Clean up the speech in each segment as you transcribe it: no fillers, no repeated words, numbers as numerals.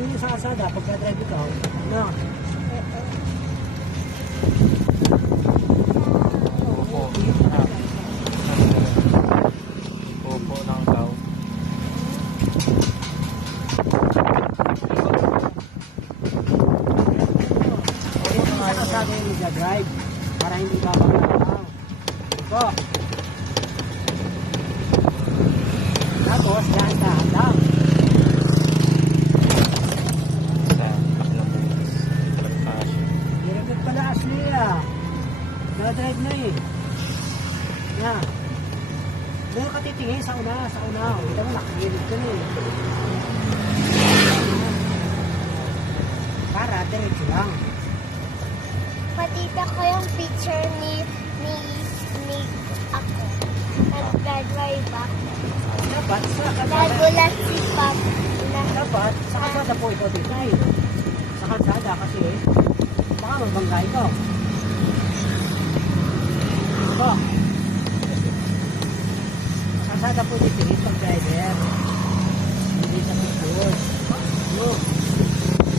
tingin sa asada pagka-drive ito. No? Opo. Opo ng tao. Ito sa asada yung drive para hindi babagalaw. Ito. Tapos, dahan-dahan lang. Sa Aklabunis. Pagkasya. Direpit pala Ashley ah. Naka-drive na eh. Yan. Doon ka titingin sa una. Ito mo nakagilid ka na eh. Para, diretso lang. Patita ko yung picture ni ako. Nag-drive ako. Dapat, sa kalsada. Nagulat si Pop na Dapat, sa kalsada po ikaw titay. Sa kalsada kasi, baka mabangga ito. Ito. Sa kalsada po titingin pag driver. Hindi sa picture. No.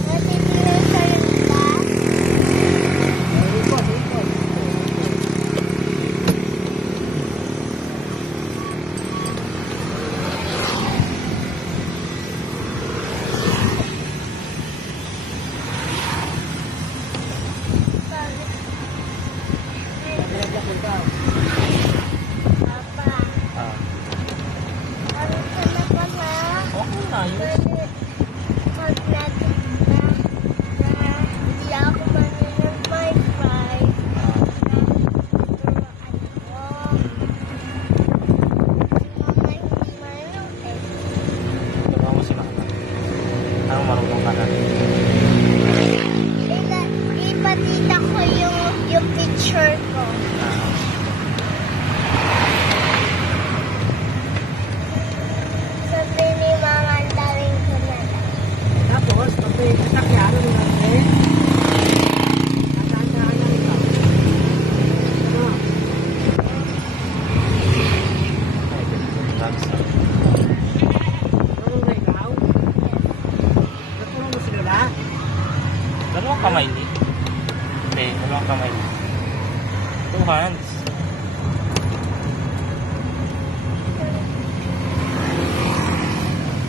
natitingnan sa yung glass. Ikot. Diretso po ikaw. Papa, Ah. ano ka na pala? Okay na yun. Pag natin na hindi ako maninang wifi. Turuan mo sila ka. Anong marunong ka na? Ipatita ko yung picture ko. Sabi ni Mama, ang daming ko na lang. Tapos, pag may sasakyan, ano natin? Tatandaan lang ito. Ano? Tulong na ikaw? Natulong mo si Lola? Dalawang kamay ni. Hindi, dalawang kamay ni. 2 hands.